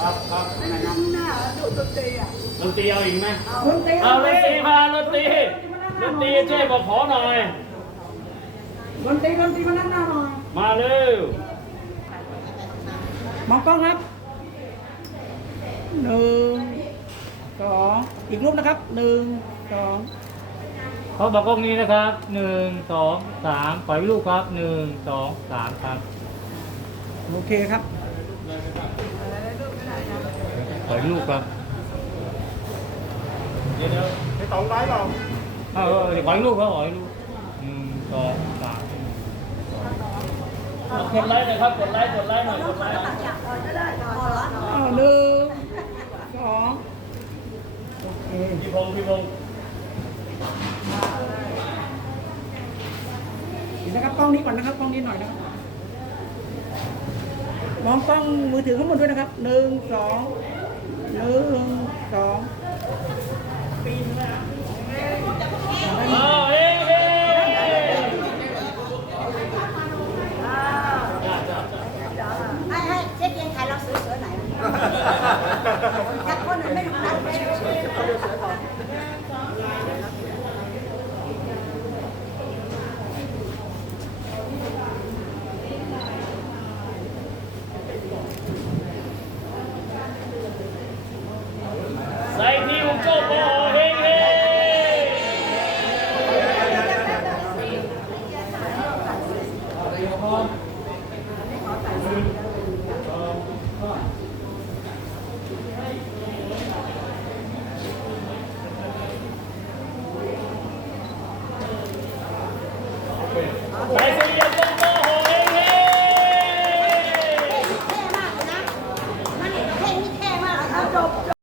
ครับครับดนตรีเอาอีกไหมดนตรีเอาดนตรีมาดนตรีดนตรีช่วยบอกขอหน่อยดนตรีดนตรีมานั่งหน้าหน่อยมาเร็วมองกล้องครับหนึ่งสองอีกรูปนะครับหนึ่งสองเขาบอกกล้องนี้นะครับหนึ่งสองสามปล่อยลูกครับหนึ่งสองสามครับ โอเคครับ ปล่อยลูกครับเดี๋ยวเดี๋ยวให้ตองไลฟ์เปล่าเอาเออเดี๋ยวปล่อยลูกครับปล่อยลูกหนึ่องสามกดไลค์หน่อยครับกดไลค์กดไลค์หน่อยกดไลค์อ้าหนึ่งสองอเคพี่พงษ์พี่พงษ์ดีนะครับกล้องนี้ก่อนนะครับกล้องนี้หน่อยนะครับ มองกล้องมือถือข้างบนด้วยนะครับหนึ่งสองหนึ่งสอง อ้าวเฮ้เฮ้ ให้ให้เช็คเองใครเราสวยๆไหนถ้าคนอื่นไม่รู้นะ ใส่ที่ผมชอบโอ้เฮ้เฮ้ สายสุริย